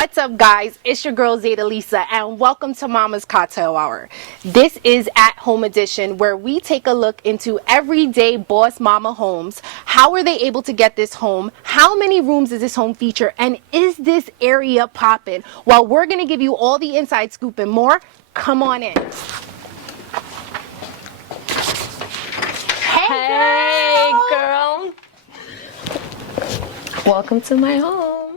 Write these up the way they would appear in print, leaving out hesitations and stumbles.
What's up, guys? It's your girl Zeta Lisa, and welcome to Mama's Cocktail Hour. This is At Home Edition, where we take a look into everyday boss mama homes. How are they able to get this home? How many rooms does this home feature? And is this area poppin'? Well, we're gonna give you all the inside scoop and more. Come on in. Hey, girl. Welcome to my home.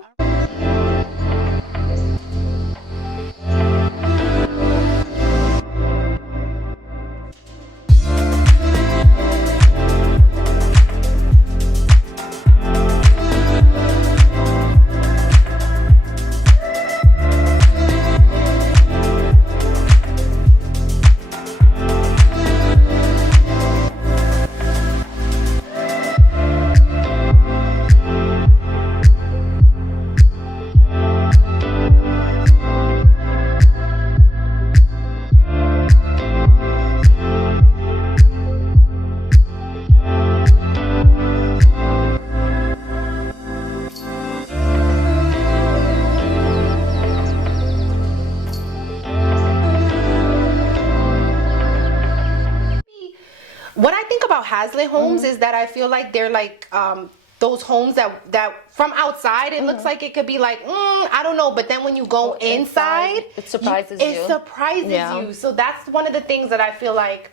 What I think about Hazlitt homes is that I feel like they're like those homes that from outside it looks like it could be like I don't know, but then when you go inside it surprises you. It surprises you. So that's one of the things that I feel like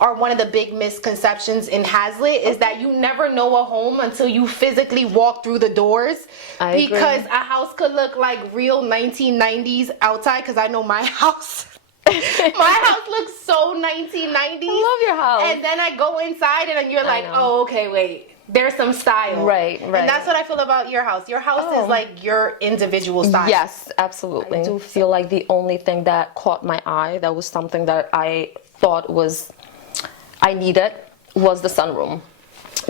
are one of the big misconceptions in Hazlitt is that you never know a home until you physically walk through the doors. Because a house could look like real 1990s outside, because I know my house. My house looks so 1990s. I love your house. And then I go inside and you're like, oh, okay, wait. There's some style. Right. And that's what I feel about your house. Your house is like your individual style. Yes, absolutely. I do feel like the only thing that caught my eye, that was something that I thought I needed, was the sunroom.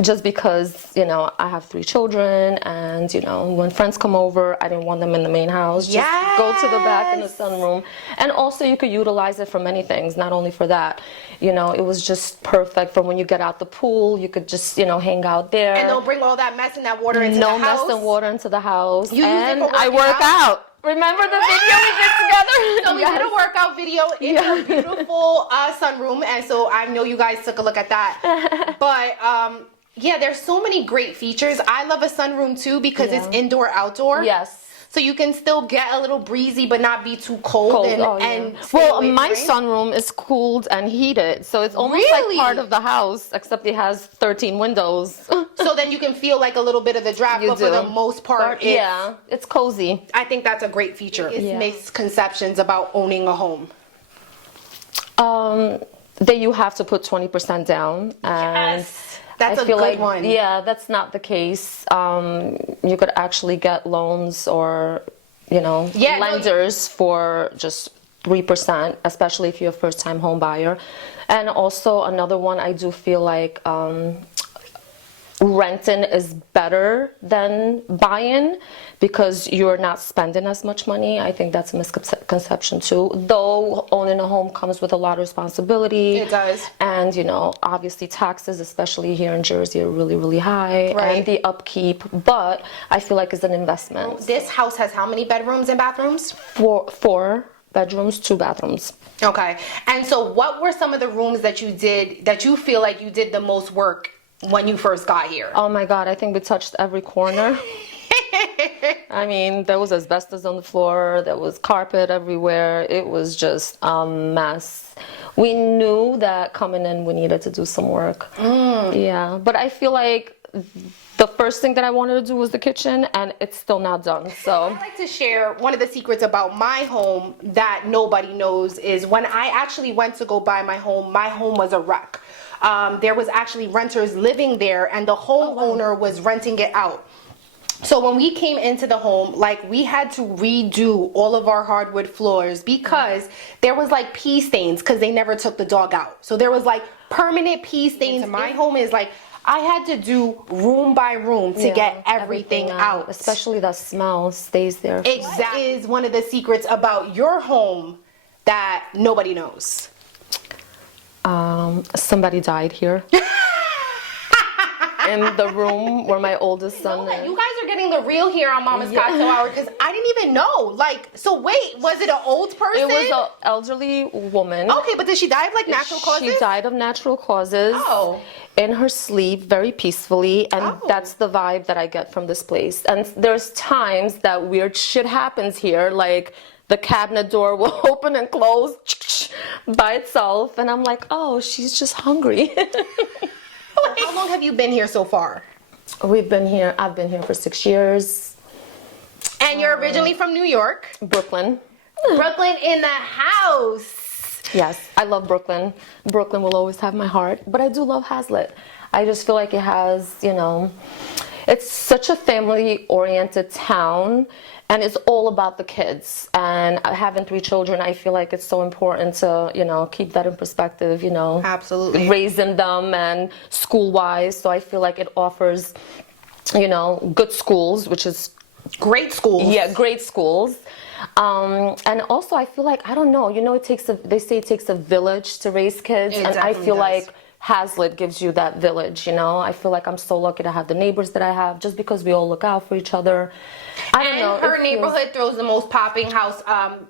Just because, you know, I have 3 children, and, you know, when friends come over, I didn't want them in the main house. Just go to the back in the sunroom. And also, you could utilize it for many things, not only for that. You know, it was just perfect for when you get out the pool. You could just, you know, hang out there. And don't bring all that mess and that water into the house. No mess and water into the house. You use it for I work out. Remember the video we did together? So we did a workout video in a beautiful sunroom, and so I know you guys took a look at that. But yeah, there's so many great features. I love a sunroom too because it's indoor outdoor. Yes. So you can still get a little breezy but not be too cold. Well, my sunroom is cooled and heated, so it's almost like part of the house, except it has 13 windows. So then you can feel like a little bit of the draft, but for the most part, it's cozy. I think that's a great feature. It's misconceptions about owning a home. That you have to put 20% down. And that's a good one. Yeah, that's not the case. You could actually get loans or, you know, lenders for just 3%, especially if you're a first-time home buyer. And also another one, I do feel like renting is better than buying because you're not spending as much money. I think that's a misconception too. Though owning a home comes with a lot of responsibility. It does. And, you know, obviously taxes, especially here in Jersey, are really, really high. Right. And the upkeep. But I feel like it's an investment. This house has how many bedrooms and bathrooms? 4 bedrooms, 2 bathrooms. Okay. And so what were some of the rooms that you did, that you feel like you did the most work when you first got here? Oh my God, I think we touched every corner. I mean, there was asbestos on the floor, there was carpet everywhere. It was just a mess. We knew that coming in we needed to do some work. Yeah, but I feel like the first thing that I wanted to do was the kitchen, and it's still not done. So I'd like to share one of the secrets about my home that nobody knows is when I actually went to go buy my home was a wreck. There was actually renters living there, and the homeowner was renting it out. So when we came into the home, like, we had to redo all of our hardwood floors because there was like pee stains because they never took the dog out. So there was like permanent pee stains. My home is like, I had to do room by room to get everything out. Especially the smell stays there. Exactly. That is one of the secrets about your home that nobody knows. Somebody died here. In the room where my oldest son is. You guys are getting getting the real here on Mama's Cocktail Hour because I didn't even know. Like, so wait, was it an old person? It was an elderly woman. Okay, but did she die of like natural causes? She died of natural causes. Oh. In her sleep, very peacefully, and that's the vibe that I get from this place. And there's times that weird shit happens here, like the cabinet door will open and close by itself, and I'm like, oh, she's just hungry. How long have you been here so far? I've been here for 6 years. And you're originally from New York. Brooklyn. Brooklyn in the house. Yes, I love Brooklyn. Brooklyn will always have my heart, but I do love Hazlitt. I just feel like it has, it's such a family-oriented town, and it's all about the kids. And having 3 children, I feel like it's so important to, keep that in perspective, Absolutely. raising them and school-wise. So I feel like it offers, good schools, which is great schools. Yeah, great schools. And also I feel like, I don't know, they say it takes a village to raise kids. It And I definitely feel does. like Hazlitt gives you that village, I feel like I'm so lucky to have the neighbors that I have just because we all look out for each other. I don't know. Her neighborhood throws the most popping house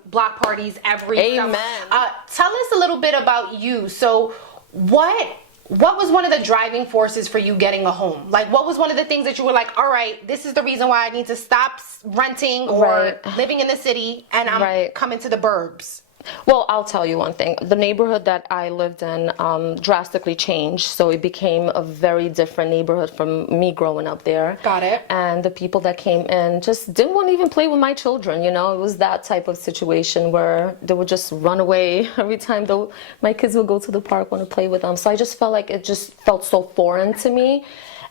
block parties every Amen. summer. Tell us a little bit about you. So what was one of the driving forces for you getting a home? Like, what was one of the things that you were like, all right, this is the reason why I need to stop renting or living in the city and I'm coming to the burbs? Well, I'll tell you one thing. The neighborhood that I lived in drastically changed, so it became a very different neighborhood from me growing up there. Got it. And the people that came in just didn't want to even play with my children, It was that type of situation where they would just run away every time my kids would go to the park, want to play with them. So I just felt like it just felt so foreign to me.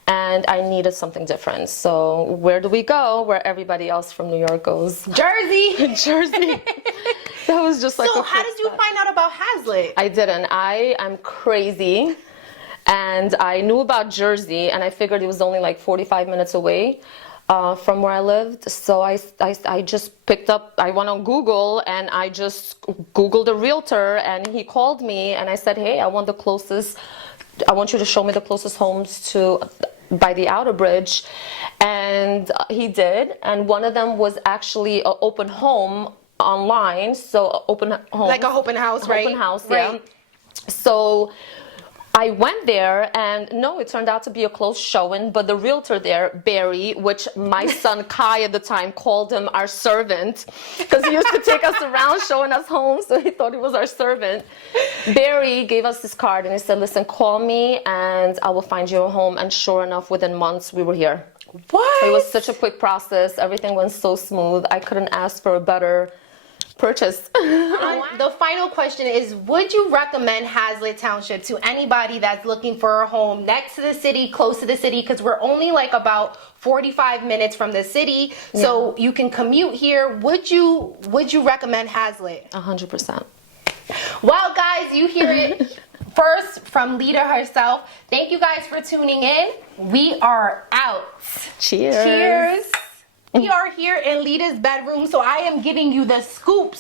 And I needed something different. So where do we go? Where everybody else from New York goes. Jersey. Jersey. That was just like So how did you find out about Hazlitt? I didn't. I am crazy. And I knew about Jersey, and I figured it was only like 45 minutes away from where I lived. So I just picked up, I went on Google, and I just Googled a realtor, and he called me, and I said, hey, I want you to show me the closest homes by the Outer Bridge. And he did. And one of them was actually an open home online. So open home. Like a open house, right? Open house, yeah. So I went there, and no, it turned out to be a close showing, but the realtor there, Barry, which my son Kai at the time called him our servant, because he used to take us around showing us homes, so he thought he was our servant. Barry gave us this card, and he said, listen, call me, and I will find you a home. And sure enough, within months, we were here. What? It was such a quick process. Everything went so smooth. I couldn't ask for a better purchase. The final question is, would you recommend Hazlitt Township to anybody that's looking for a home next to the city, close to the city? Because we're only like about 45 minutes from the city, so you can commute here. Would you recommend Hazlitt? 100%. Well, guys, you hear it first from Lita herself. Thank you guys for tuning in. We are out. Cheers. Cheers. We are here in Lita's bedroom, so I am giving you the scoop.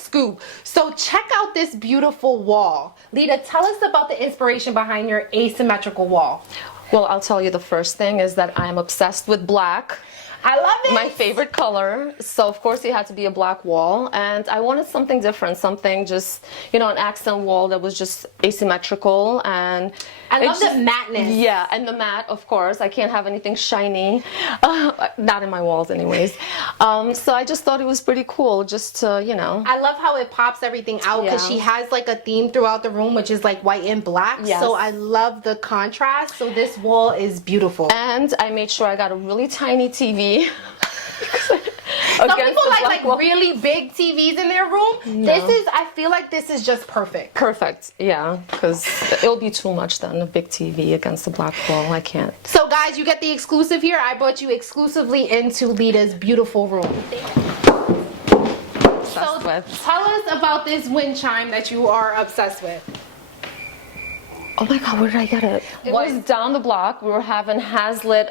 So check out this beautiful wall. Lita, tell us about the inspiration behind your asymmetrical wall. Well, I'll tell you, the first thing is that I'm obsessed with black. I love it. My favorite color. So of course it had to be a black wall, and I wanted something different, something just, an accent wall that was just asymmetrical. And I love the matness. Yeah, and the matte, of course. I can't have anything shiny, not in my walls anyways. So I just thought it was pretty cool just to, I love how it pops everything out because she has like a theme throughout the room, which is like white and black. Yes. So I love the contrast. So this wall is beautiful. And I made sure I got a really tiny TV. Some people like really big TVs in their room. No. I feel like this is just perfect. Perfect, yeah, because it'll be too much then, a big TV against the black wall. I can't. So guys, you get the exclusive here. I brought you exclusively into Lita's beautiful room. So tell us about this wind chime that you are obsessed with. Oh my God, where did I get it? It was down the block. We were having Hazlitt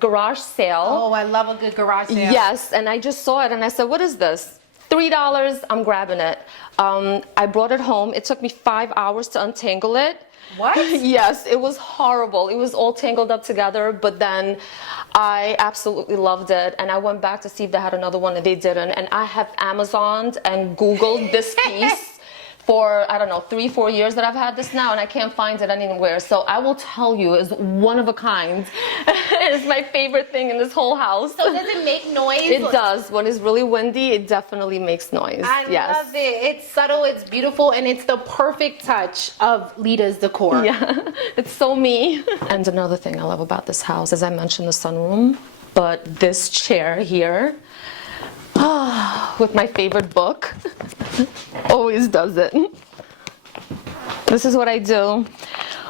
garage sale. Oh, I love a good garage sale. Yes, and I just saw it and I said, what is this? $3, I'm grabbing it. I brought it home. It took me 5 hours to untangle it. What? Yes, it was horrible. It was all tangled up together, but then I absolutely loved it. And I went back to see if they had another one, and they didn't. And I have Amazoned and Googled this piece for, I don't know, 3-4 years that I've had this now, and I can't find it anywhere. So I will tell you, it's one of a kind. It's my favorite thing in this whole house. So does it make noise? It does. When it's really windy, it definitely makes noise. I love it. It's subtle, it's beautiful, and it's the perfect touch of Lita's decor. Yeah, it's so me. And another thing I love about this house, as I mentioned, the sunroom, but this chair here, with my favorite book, always does it. This is what I do.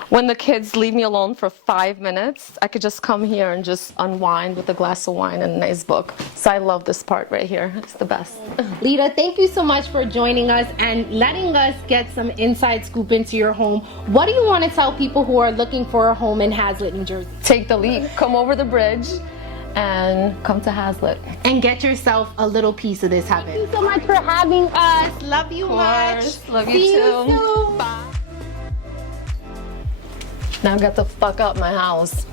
When the kids leave me alone for 5 minutes, I could just come here and just unwind with a glass of wine and a nice book. So I love this part right here. It's the best. Lita, thank you so much for joining us and letting us get some inside scoop into your home. What do you want to tell people who are looking for a home in Hazlet, New Jersey? Take the leap. Come over the bridge and come to Hazlet. And get yourself a little piece of this heaven. Thank you so much for having us. Love you much. Love you See too. you soon. Bye. Now get the fuck out my house.